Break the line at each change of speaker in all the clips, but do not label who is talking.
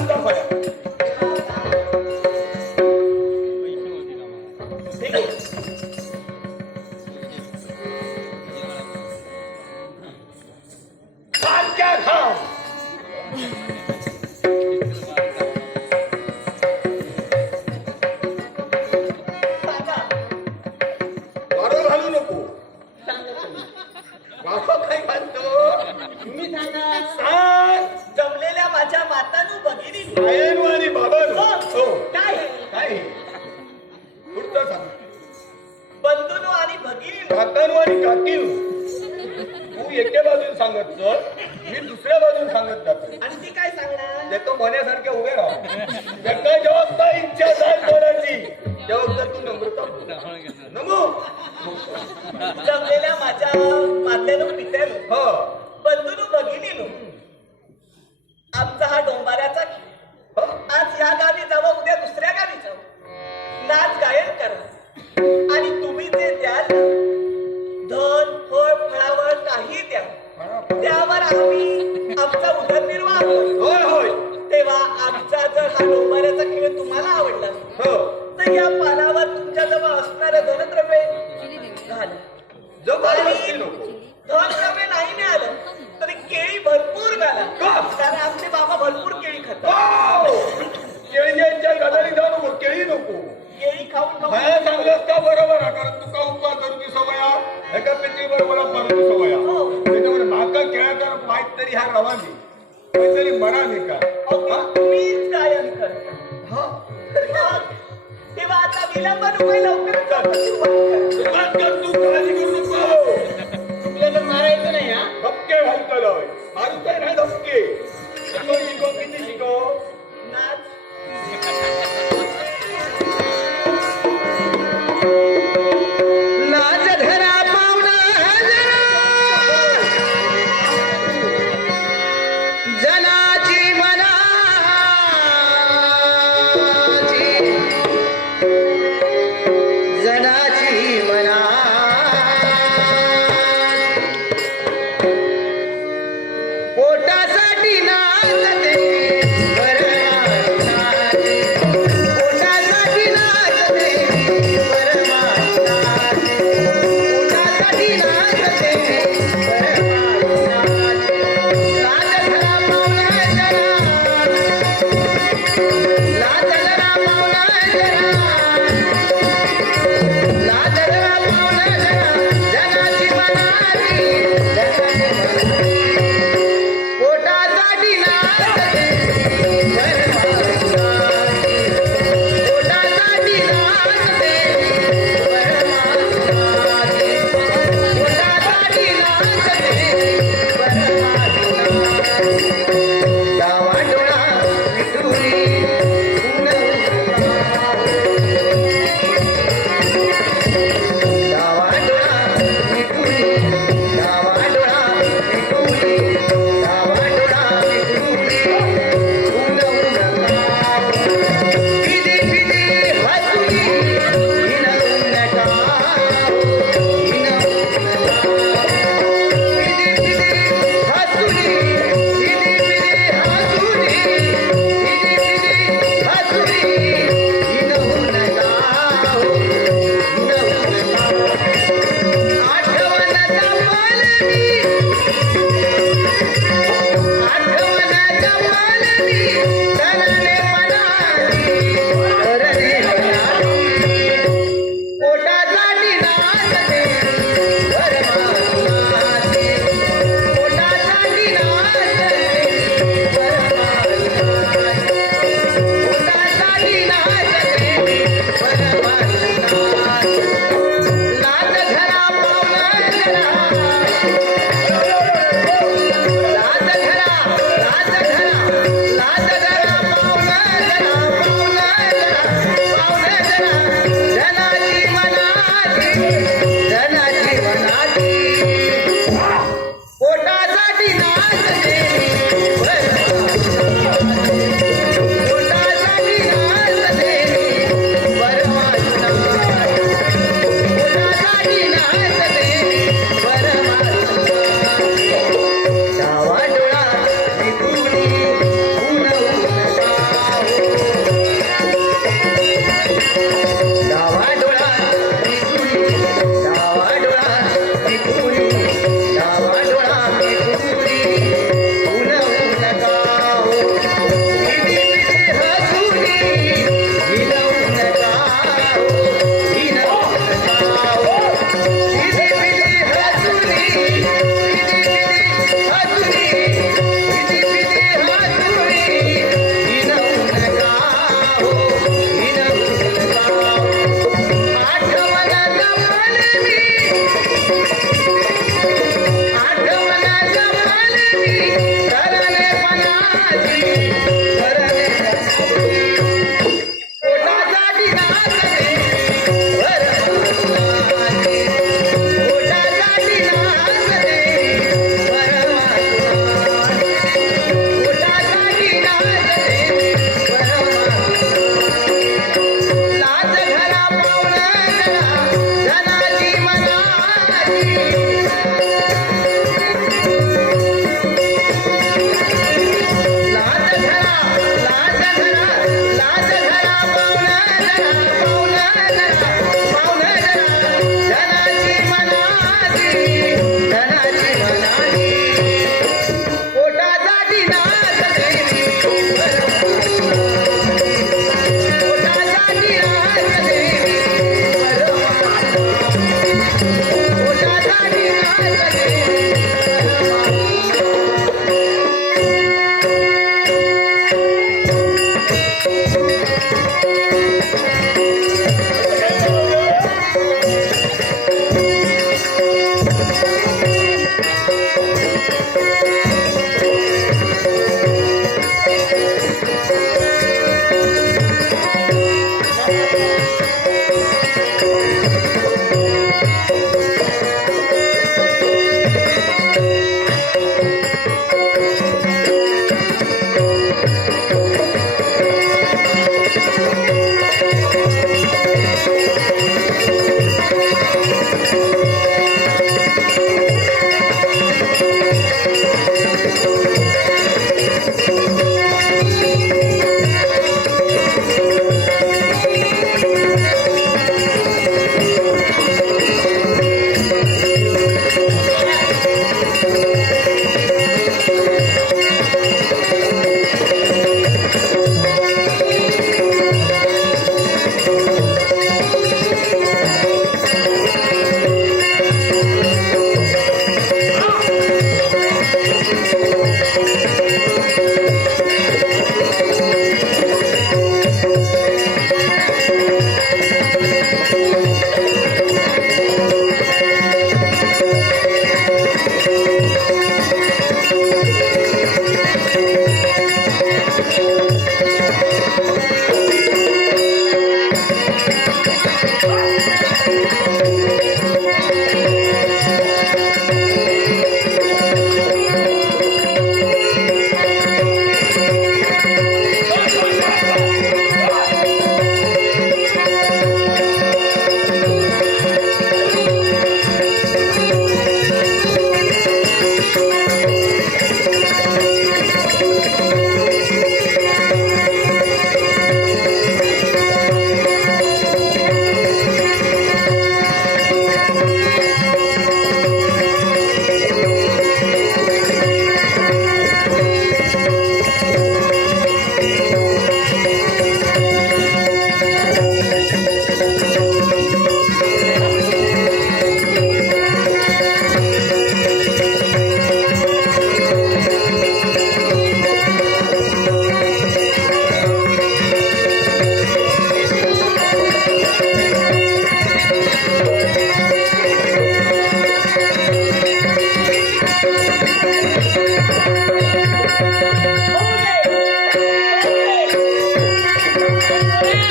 Anda, vaya.
साकार आणि काकीव तू एके बाजून सांगत जो मी दुसऱ्या बाजून सांगत जातो.
आणि ती काय सांगणार?
त्याचं मन्यासारख्या उभे राहा. त्याचा जेव्हा इच्छा जाईल बोलायची तेव्हा तू नम्रता नमो.
जमलेल्या माझ्या मातेनं पितेनं
हो.
बंधून बघितलं लोंबाऱ्याचा खेळ तुम्हाला आवडला?
हो.
तर या पानावर तुमच्या जवळ
असणाऱ्या दोन abuelo, pero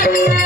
Thank you.